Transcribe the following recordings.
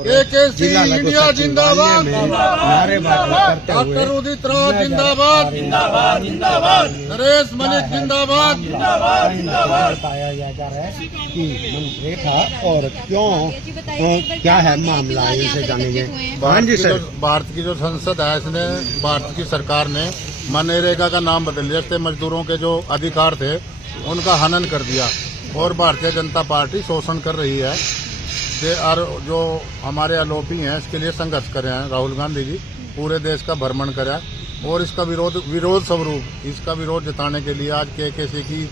जिला इंडिया जिंदाबाद, नारेबाजी करते हुए डॉक्टर उदित राव जिंदाबाद, जिंदाबाद जिंदाबाद, नरेश मलिक जिंदाबाद, जिंदाबाद जिंदाबाद। बताया जा रहा है कि मनरेगा और क्यों क्या है मामला, इसे जानेंगे। हाँ जी सर, भारत की जो संसद है, इसने भारत की सरकार ने मनरेगा का नाम बदल दिया। इससे मजदूरों के जो अधिकार थे उनका हनन कर दिया और भारतीय जनता पार्टी शोषण कर रही है। और जो हमारे आरोपी हैं इसके लिए संघर्ष कर रहे हैं। राहुल गांधी जी पूरे देश का भ्रमण करा और इसका विरोध स्वरूप इसका विरोध जताने के लिए आज केकेसी की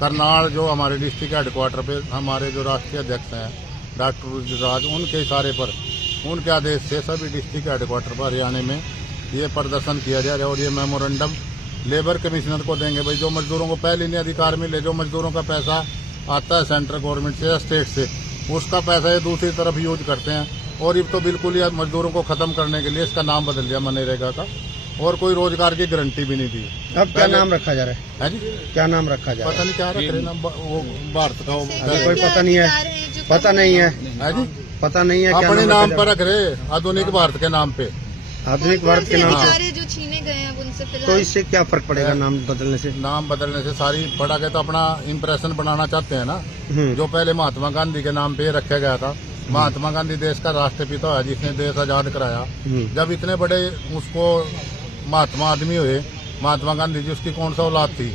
करनाल जो हमारे डिस्ट्रिक्ट हेडक्वार्टर पे हमारे जो राष्ट्रीय अध्यक्ष हैं डॉक्टर उदित राज, उनके इशारे पर उनके आदेश से सभी डिस्ट्रिक्ट हेडक्वार्टर पर हरियाणा में ये प्रदर्शन किया जा रहा है और ये मेमोरेंडम लेबर कमिश्नर को देंगे। भाई जो मजदूरों को पहले नहीं अधिकार मिले, जो मजदूरों का पैसा आता है सेंट्रल गवर्नमेंट से या स्टेट से, उसका पैसा ये दूसरी तरफ यूज करते हैं। और ये तो बिल्कुल ही मजदूरों को खत्म करने के लिए इसका नाम बदल दिया मनरेगा का, और कोई रोजगार की गारंटी भी नहीं दी। अब क्या नाम रखा जा रहा है जी? क्या नाम रखा जा रहा है? पता नहीं क्या रख रहे नाम, वो भारत का कोई पता नहीं है, पता नहीं है जी, पता नहीं है। अपने नाम पर रख रहे, आधुनिक भारत के नाम पे, आधुनिक भारत के नाम पे। जो छीने गए हैं उनसे तो इससे क्या फर्क पड़ेगा नाम बदलने से? नाम बदलने से सारी पड़ा गया तो अपना इम्प्रेशन बनाना चाहते हैं ना। जो पहले महात्मा गांधी के नाम पे रखा गया था। महात्मा गांधी देश का राष्ट्रपिता है जिसने देश आजाद कराया। जब इतने बड़े उसको महात्मा आदमी हुए महात्मा गांधी जी, उसकी कौन सा औलाद थी?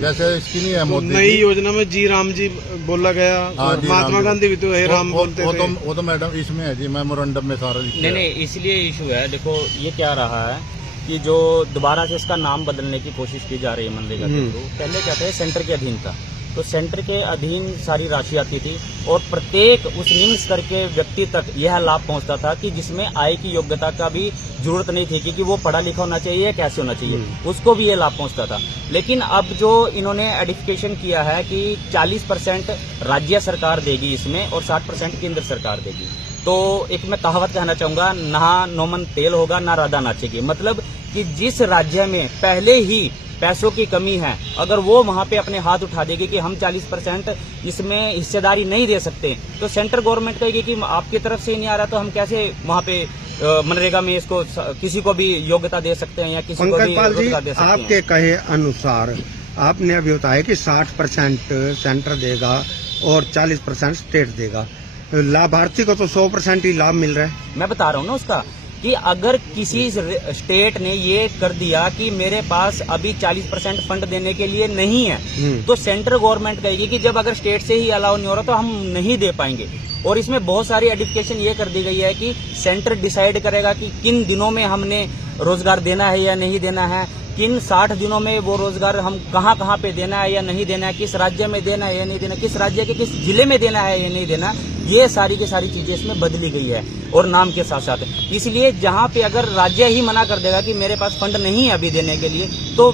जैसे इसकी नहीं है मोदी नई योजना में जी राम जी बोला गया। महात्मा गांधी भी तो है राम बोलते थे। वो तो मैडम इसमें है जी, मेमोरेंडम में सारा नहीं, इसलिए इशू है। देखो ये क्या रहा है कि जो दोबारा से इसका नाम बदलने की कोशिश की जा रही है मनरेगा के थ्रू। पहले क्या था, सेंटर के अधीन था, तो सेंटर के अधीन सारी राशि आती थी और प्रत्येक उस निम्न स्तर के व्यक्ति तक यह लाभ पहुंचता था कि जिसमें आय की योग्यता का भी जरूरत नहीं थी कि वो पढ़ा लिखा होना चाहिए, कैसे होना चाहिए, उसको भी ये लाभ पहुंचता था। लेकिन अब जो इन्होंने एडिफिकेशन किया है कि 40% राज्य सरकार देगी इसमें और 60% केंद्र सरकार देगी। तो एक मैं कहावत कहना चाहूंगा, ना नोमन तेल होगा ना राधा नाचेगी। मतलब कि जिस राज्य में पहले ही पैसों की कमी है, अगर वो वहां पे अपने हाथ उठा देगी कि हम 40% इसमें हिस्सेदारी नहीं दे सकते, तो सेंट्रल गवर्नमेंट कहेगी कि आपकी तरफ से नहीं आ रहा तो हम कैसे वहां पे मनरेगा में इसको किसी को भी योग्यता दे सकते हैं या किसी को भी रोजगार दे सकते हैं। आपके कहे अनुसार आपने अभी बताया कि 60% सेंटर देगा और 40% स्टेट देगा। लाभार्थी को तो 100% ही लाभ मिल रहा है। मैं बता रहा हूँ ना उसका कि अगर किसी स्टेट ने ये कर दिया कि मेरे पास अभी 40% फंड देने के लिए नहीं है, तो सेंट्रल गवर्नमेंट कहेगी कि जब अगर स्टेट से ही अलाउ नहीं हो रहा तो हम नहीं दे पाएंगे। और इसमें बहुत सारी एडिफिकेशन ये कर दी गई है कि सेंटर डिसाइड करेगा कि किन दिनों में हमने रोजगार देना है या नहीं देना है, किन 60 दिनों में वो रोजगार हम कहाँ पे देना है या नहीं देना है, किस राज्य में देना है या नहीं देना, किस राज्य के किस जिले में देना है या नहीं देना। ये सारी की सारी चीजें इसमें बदली गई है और नाम के साथ साथ। इसलिए जहाँ पे अगर राज्य ही मना कर देगा कि मेरे पास फंड नहीं है अभी देने के लिए, तो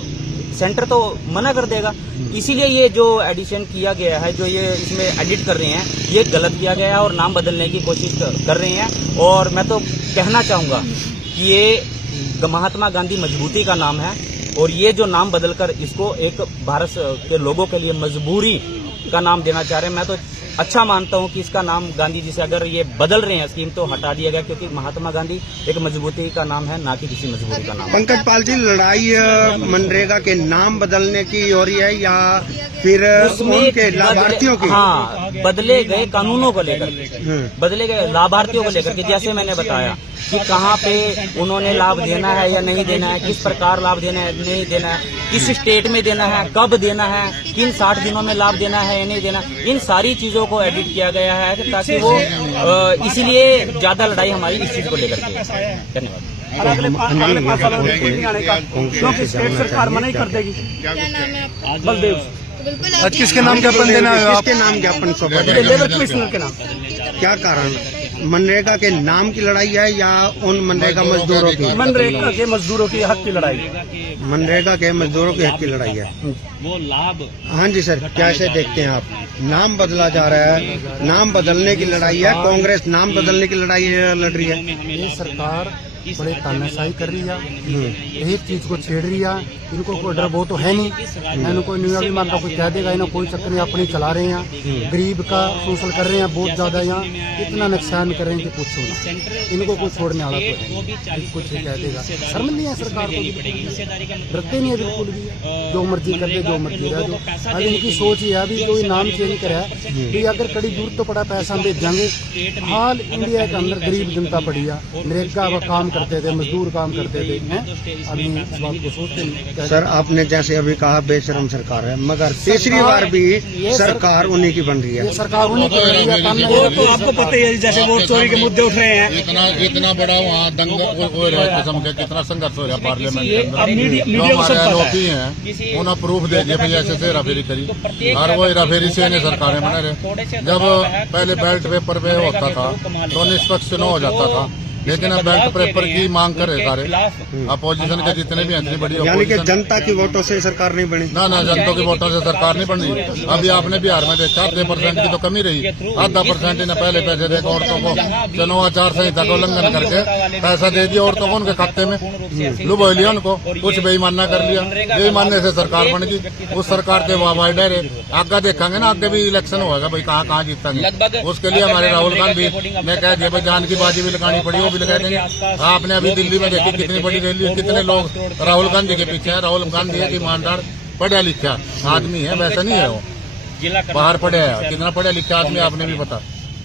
सेंटर तो मना कर देगा। इसीलिए ये जो एडिशन किया गया है, जो ये इसमें एडिट कर रहे हैं, ये गलत किया गया है और नाम बदलने की कोशिश कर रहे हैं। और मैं तो कहना चाहूंगा कि ये महात्मा गांधी मजबूती का नाम है और ये जो नाम बदलकर इसको एक भारत के लोगों के लिए मजबूरी का नाम देना चाह रहे हैं। मैं तो अच्छा मानता हूं कि इसका नाम गांधी जी से अगर ये बदल रहे हैं स्कीम तो हटा दिया गया, क्योंकि महात्मा गांधी एक मजबूती का नाम है, ना कि किसी मजबूरी का नाम। पंकज पाल जी, लड़ाई मनरेगा के नाम बदलने की हो रही है या फिर उनके लाभार्थियों की? हाँ, बदले गए कानूनों को लेकर, बदले गए लाभार्थियों को लेकर, कि जैसे मैंने बताया कि कहाँ पे उन्होंने लाभ देना है या नहीं देना है, किस प्रकार लाभ देना है नहीं देना है, किस स्टेट में देना है, कब देना है, किन 60 दिनों में लाभ देना है या नहीं देना, इन सारी चीजों को एडिट किया गया है ताकि वो इसीलिए ज्यादा लड़ाई हमारी इस चीज को लेकर के। धन्यवाद। क्योंकि स्टेट सरकार मना ही कर देगी। क्या नाम है आपका? बलदेव। आज किसके नाम ज्ञापन देना है? किसके नाम ज्ञापन सौंपा? लेबर कमिश्नर के नाम। क्या कारण? मनरेगा के नाम की लड़ाई है या उन मनरेगा मजदूरों की? मनरेगा के मजदूरों की हक की लड़ाई। मनरेगा के मजदूरों की हक की लड़ाई है। वो लाभ। हाँ जी सर, कैसे देखते हैं आप? नाम बदला जा रहा है, नाम बदलने की लड़ाई है, कांग्रेस नाम बदलने की लड़ाई लड़ रही है। ये सरकार बड़े तानाशाही कर रही है, यही चीज को छेड़ रही है। इनको कोई डर वो तो है नहीं, इनको नियमाभिमान का कोई कह देगा, इन्हें कोई चक्कर नहीं, अपनी चला रहे हैं, गरीब का शोषण कर रहे हैं बहुत ज्यादा, यहाँ इतना नुकसान कर रहे हैं कि पूछो ना, इनको कोई छोड़ने वाला तो है, कुछ कह देगा। शर्म नहीं है सरकार को, डरते नहीं है बिल्कुल भी, जो मर्जी कर दे, जो मर्जी रह दो। अब इनकी सोच ये है भी कोई नाम चेंज करे कि अगर कड़ी दूर तो पड़ा पैसा भेज जाएंगे। हाल इंडिया के अंदर गरीब जनता पड़ी है, नरेगा का काम करते थे, मजदूर काम करते थे, अभी इस बात को सोचते नहीं। सर आपने जैसे अभी कहा बेशरम सरकार है, मगर तीसरी बार भी सरकार उन्हीं की बन रही है। सरकार उन्हीं की बन रही है, तो आपको पता ही है जैसे वोट चोरी के मुद्दे उठ रहे हैं, इतना बड़ा वहाँ दंगा हो रहा है, किस्म के कितना संघर्ष हो रहा है पार्लियामेंट के अंदर। जो हमारे आरोपी हैं उन्हें प्रूफ दे दिए भाई ऐसे से हेराफेरी करी, और वो हेराफेरी से इन्हें सरकारें बना रहे। जब पहले बैलेट पेपर पे होता था तो निष्पक्ष चुनाव हो जाता था, लेकिन अब बैलेट पेपर की मांग कर रहे सारे अपोजिशन के जितने भी हैं, बड़ी यानी कि जनता की वोटों से सरकार नहीं बनी। ना जनता की वोटों से सरकार नहीं बनी। अभी आपने बिहार में देखा 10% की तो कमी रही, 0.5% इन्हें पहले पैसे देकर औरतों को चुनाव आचार संहिता का उल्लंघन करके पैसा दे दिया औरतों को, उनके खाते में लुभ लिया, उनको कुछ बेईमाना कर लिया, बेईमानने से सरकार बन गई। उस सरकार के वाह डरे आगे देखेंगे ना, आगे भी इलेक्शन होगा भाई, कहाँ जीतेंगे। उसके लिए हमारे राहुल गांधी ने कह दिया भाई जान की बाजी भी लगानी पड़ी, वो भी लगा देंगे। आपने अभी दिल्ली में देखी कितनी बड़ी रैली, कितने लोग राहुल गांधी के पीछे है। राहुल गांधी एक ईमानदार पढ़ा लिखा आदमी है, वैसा नहीं है वो बाहर पढ़े है, कितना पढ़ा लिखा आदमी आपने भी पता।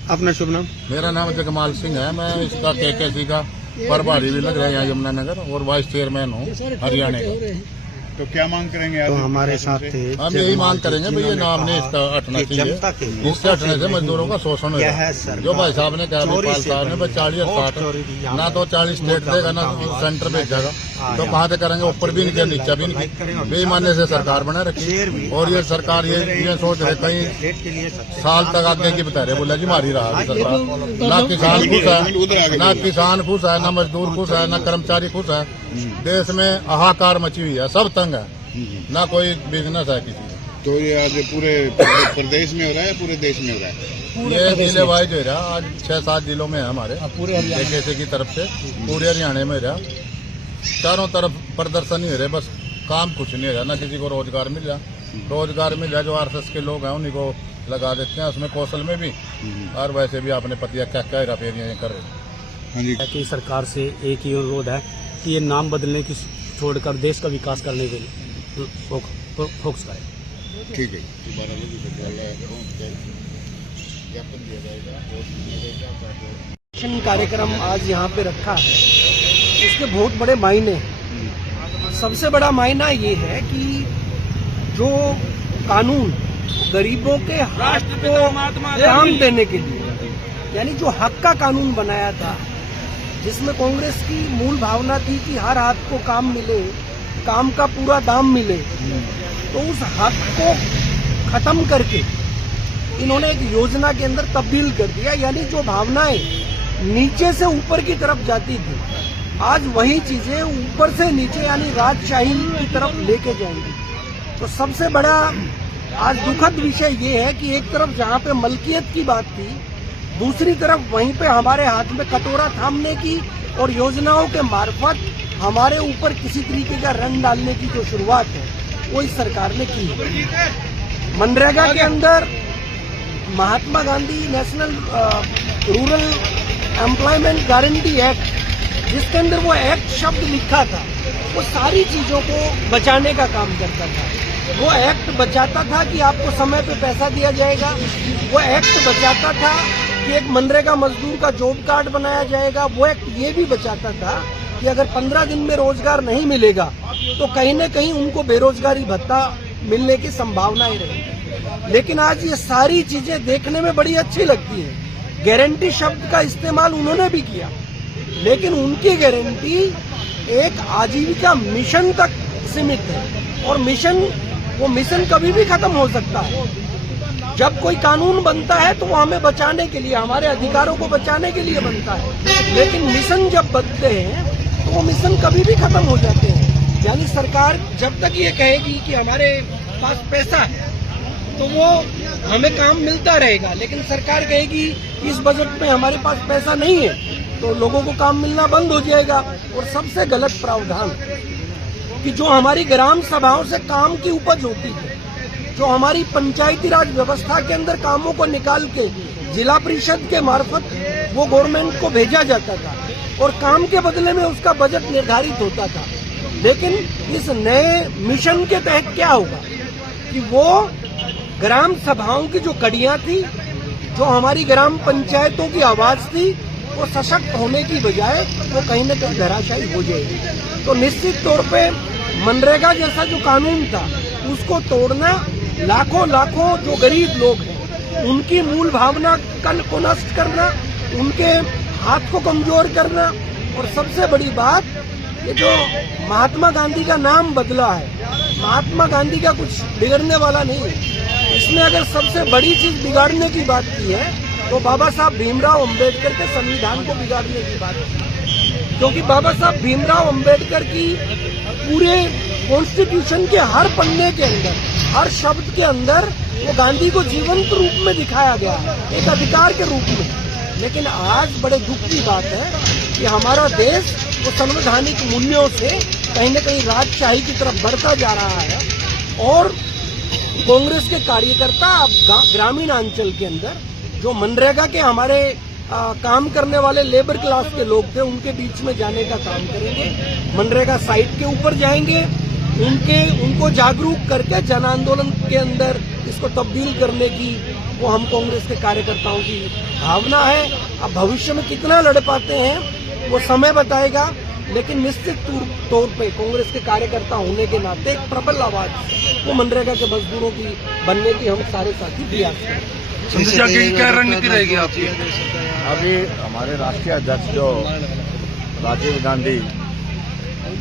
अपना शुभ नाम? मेरा नाम जगमाल सिंह है, मैं इसका KKC का प्रभारी भी लग रहा है यहाँ यमुनानगर, और वाइस चेयरमैन हूँ हरियाणा का। तो क्या मांग करेंगे? तो हमारे साथ थे, हम यही मांग करेंगे भाई ये नाम ने इसका हटना चाहिए, इससे हटने से मजदूरों का शोषण हो रहा है। जो भाई साहब ने कहा, पाल साहब ने 40 और 60 ना तो 40 स्टेट देगा ना सेंटर भेजेगा, तो कहाँ से करेंगे? ऊपर भी नहीं, नीचा भी नहीं, बेईमानी से सरकार बना रखी। और ये सरकार ये सोच रहे कहीं साल तक आगे की बता रहे, बोला जी मारी रहा सरकार। ना किसान खुश है, ना किसान खुश है, ना मजदूर खुश है, ना कर्मचारी खुश है। देश में हाहाकार मची हुई है, सब तंग है, ना कोई बिजनेस है किसी का। तो ये आज पूरे प्रदेश में हो रहा है, पूरे देश में हो रहा है? ये जिले वाइज हो रहा, आज 6-7 जिलों में है हमारे पूरे KKC की तरफ से, पूरे हरियाणा में रहा। चारों तरफ प्रदर्शन ही हो रहे, बस काम कुछ नहीं हो रहा, ना किसी को रोजगार मिल रहा। रोजगार मिल रहा जो RSS के लोग हैं उन्हीं को लगा देते हैं, उसमें कौशल में भी, और वैसे भी आपने पतिया क्या क्या हेराफेरियां कर रहे हैं। कि सरकार से एक ही अनुरोध है कि ये नाम बदलने की छोड़कर देश का विकास करने के लिए फोकस करें। ठीक है। कार्यक्रम आज यहाँ पे रखा है, उसके बहुत बड़े मायने हैं। सबसे बड़ा मायना ये है कि जो कानून गरीबों के हक को काम देने के लिए, यानी जो हक का कानून बनाया था, जिसमें कांग्रेस की मूल भावना थी कि हर हाथ को काम मिले, काम का पूरा दाम मिले, तो उस हक को खत्म करके इन्होंने एक योजना के अंदर तब्दील कर दिया। यानी जो भावनाएं नीचे से ऊपर की तरफ जाती थी, आज वही चीजें ऊपर से नीचे यानी राजशाही की तरफ लेके जाएंगी। तो सबसे बड़ा आज दुखद विषय ये है कि एक तरफ जहाँ पे मलकियत की बात थी, दूसरी तरफ वहीं पे हमारे हाथ में कटोरा थामने की और योजनाओं के मार्फत हमारे ऊपर किसी तरीके का रंग डालने की जो शुरुआत है वो इस सरकार ने की है। मनरेगा के अंदर Mahatma Gandhi national rural employment guarantee act, जिसके अंदर वो एक्ट शब्द लिखा था, वो सारी चीजों को बचाने का काम करता था। वो एक्ट बचाता था कि आपको समय पे पैसा दिया जाएगा, वो एक्ट बचाता था कि एक मनरेगा मजदूर का जॉब कार्ड बनाया जाएगा, वो एक्ट ये भी बचाता था कि अगर 15 दिन में रोजगार नहीं मिलेगा तो कहीं न कहीं उनको बेरोजगारी भत्ता मिलने की संभावनाएं रहेंगी। लेकिन आज ये सारी चीजें देखने में बड़ी अच्छी लगती है। गारंटी शब्द का इस्तेमाल उन्होंने भी किया, लेकिन उनकी गारंटी एक आजीविका मिशन तक सीमित है, और वो मिशन कभी भी खत्म हो सकता है। जब कोई कानून बनता है तो वो हमें बचाने के लिए, हमारे अधिकारों को बचाने के लिए बनता है, लेकिन मिशन जब बनते हैं तो वो मिशन कभी भी खत्म हो जाते हैं। यानी सरकार जब तक ये कहेगी कि हमारे पास पैसा है तो वो हमें काम मिलता रहेगा, लेकिन सरकार कहेगी इस बजट में हमारे पास पैसा नहीं है तो लोगों को काम मिलना बंद हो जाएगा। और सबसे गलत प्रावधान कि जो हमारी ग्राम सभाओं से काम की उपज होती है, जो हमारी पंचायती राज व्यवस्था के अंदर कामों को निकाल के जिला परिषद के मार्फत वो गवर्नमेंट को भेजा जाता था और काम के बदले में उसका बजट निर्धारित होता था। लेकिन इस नए मिशन के तहत क्या होगा कि वो ग्राम सभाओं की जो कड़ियां थी, जो हमारी ग्राम पंचायतों की आवाज थी, वो सशक्त होने की बजाय वो कहीं न कहीं धराशायी हो जाएगी। तो निश्चित तौर पे मनरेगा जैसा जो कानून था उसको तोड़ना, लाखों जो गरीब लोग हैं उनकी मूल भावना को नष्ट करना, उनके हाथ को कमजोर करना, और सबसे बड़ी बात ये जो महात्मा गांधी का नाम बदला है, महात्मा गांधी का कुछ बिगड़ने वाला नहीं है। इसमें अगर सबसे बड़ी चीज बिगाड़ने की बात की है तो बाबा साहब भीमराव अंबेडकर के संविधान को बिगाड़ने की बात की, क्योंकि बाबा साहब भीमराव अंबेडकर की पूरे कॉन्स्टिट्यूशन के हर पन्ने के अंदर, हर शब्द के अंदर वो गांधी को जीवंत रूप में दिखाया गया है, एक अधिकार के रूप में। लेकिन आज बड़े दुख की बात है कि हमारा देश वो संवैधानिक मूल्यों से कहीं न कहीं राजशाही की तरफ बढ़ता जा रहा है और कांग्रेस के कार्यकर्ता अब ग्रामीण अंचल के अंदर जो मनरेगा के हमारे काम करने वाले लेबर क्लास के लोग थे उनके बीच में जाने का काम करेंगे, मनरेगा साइट के ऊपर जाएंगे, उनको जागरूक करके जन आंदोलन के अंदर इसको तब्दील करने की वो हम कांग्रेस के कार्यकर्ताओं की भावना है। अब भविष्य में कितना लड़ पाते हैं वो समय बताएगा, लेकिन निश्चित तौर पे कांग्रेस के कार्यकर्ता होने के नाते एक प्रबल आवाज वो मनरेगा के मजदूरों की बनने की हम सारे साथी प्रयास करें। क्या रणनीति रहेगी आपकी? अभी हमारे राष्ट्रीय अध्यक्ष जो राजीव गांधी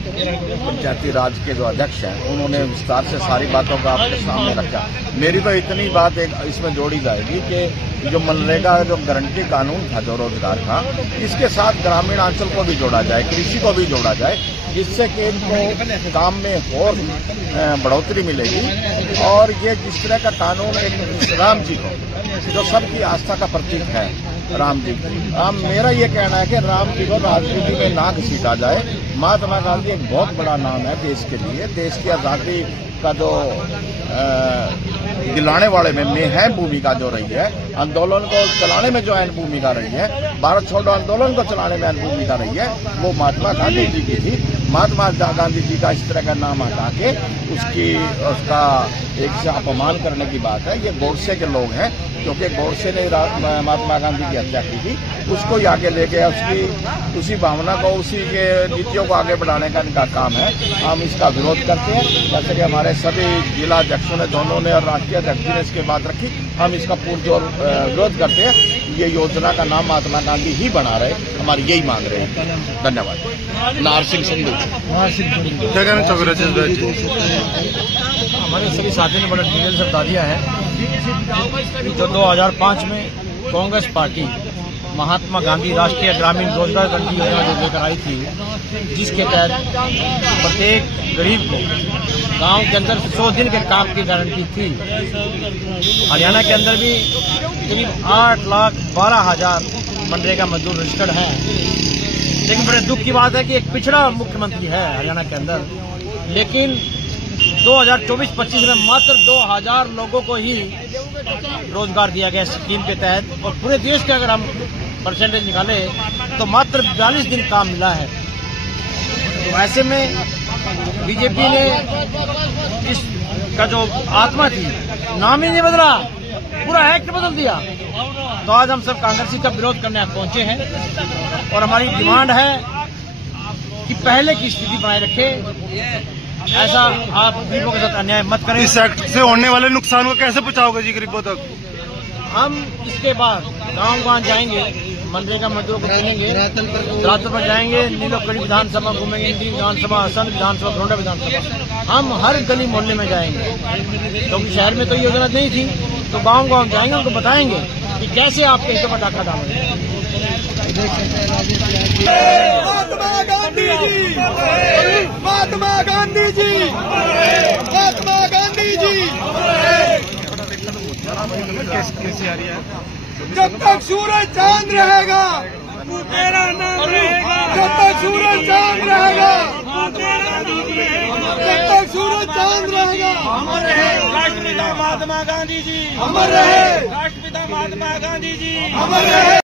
पंचायती राज के जो अध्यक्ष हैं, उन्होंने विस्तार से सारी बातों का आपके सामने रखा। मेरी तो इतनी बात एक इसमें जोड़ी जाएगी कि जो मनरेगा जो गारंटी कानून था जो रोजगार का, इसके साथ ग्रामीण अंचल को भी जोड़ा जाए, कृषि को भी जोड़ा जाए, जिससे कि इनको काम में और बढ़ोतरी मिलेगी। और ये जिस तरह का कानून एक राम जी को जो सबकी आस्था का प्रतीक है, राम जी, मेरा ये कहना है कि राम जी को राजनीति में ना घसीटा जाए। महात्मा गांधी एक बहुत बड़ा नाम है देश के लिए, देश की आज़ादी का जो दिलाने वाले में अहम भूमिका जो रही है, आंदोलन को चलाने में जो अहम भूमिका रही है, भारत छोड़ो आंदोलन को चलाने में अहम भूमिका रही है, वो महात्मा गांधी जी की थी। महात्मा गांधी जी का इस तरह का नाम हटा के उसका एक से अपमान करने की बात है। ये गोडसे के लोग हैं, क्योंकि गोडसे ने महात्मा गांधी की हत्या की थी, उसको ही आगे ले गया, उसी भावना को, उसी के नीतियों को आगे बढ़ाने का इनका काम है। हम इसका विरोध करते हैं, जैसे कि हमारे सभी जिला अध्यक्षों ने, दोनों ने और राष्ट्रीय अध्यक्ष ने इसकी बात रखी। हम इसका पुरजोर विरोध करते हैं। ये योजना का नाम महात्मा गांधी ही बना रहे, हमारी यही मांग रहे हैं। धन्यवाद। नार सिंह संधू। क्या कहना चाहोगे राजेश भाई जी? हमारे सभी साथियों ने बड़ा डिटेल से बता दिया है कि जो 2005 में कांग्रेस पार्टी महात्मा गांधी राष्ट्रीय ग्रामीण रोजगार गारंटी योजना जो लेकर आई थी, जिसके तहत प्रत्येक गरीब को गांव के अंदर 100 दिन के काम की गारंटी थी। हरियाणा के अंदर भी करीब 8,12,000 मनरेगा मजदूर रजिस्टर्ड हैं। लेकिन बड़े दुख की बात है कि एक पिछड़ा मुख्यमंत्री है हरियाणा के अंदर, लेकिन 2024-25 में मात्र 2,000 लोगों को ही रोजगार दिया गया स्कीम के तहत, और पूरे देश के अगर हम परसेंटेज निकाले तो मात्र 42 दिन काम मिला है। तो ऐसे में बीजेपी ने इसका जो आत्मा थी, नाम ही नहीं बदला, पूरा एक्ट बदल दिया। तो आज हम सब कांग्रेसी का विरोध करने पहुंचे हैं और हमारी डिमांड है कि पहले की स्थिति बनाए रखे। ऐसा आप गरीबों के साथ अन्याय मत करें। इस एक्ट से होने वाले नुकसान को कैसे पहुंचाओगे जी गरीबों तक? हम इसके बाद गांव-गांव जाएंगे, मनरेगा मजदूरों को मिलेंगे, रातों पर जाएंगे, नीलोकड़ी विधानसभा घूमेंगे, इंदिरा विधानसभा, असंध विधानसभा, घोंडा विधानसभा, हम हर गली मोहल्ले में जाएंगे, क्योंकि शहर में तो ये योजना नहीं थी। तो गांव-गांव जाएंगे, उनको बताएंगे कि कैसे आपके हितों पर डाका डालेंगे। महात्मा गांधी जी, महात्मा गांधी जी, महात्मा गांधी जी। जब तक सूरज चांद रहेगा, तेरा नाम सूरज चांद रहेगा, जब तक सूरज चांद रहेगा, अमर रहे राष्ट्रपिता महात्मा गांधी जी, अमर रहे राष्ट्रपिता महात्मा गांधी जी, अमर रहे।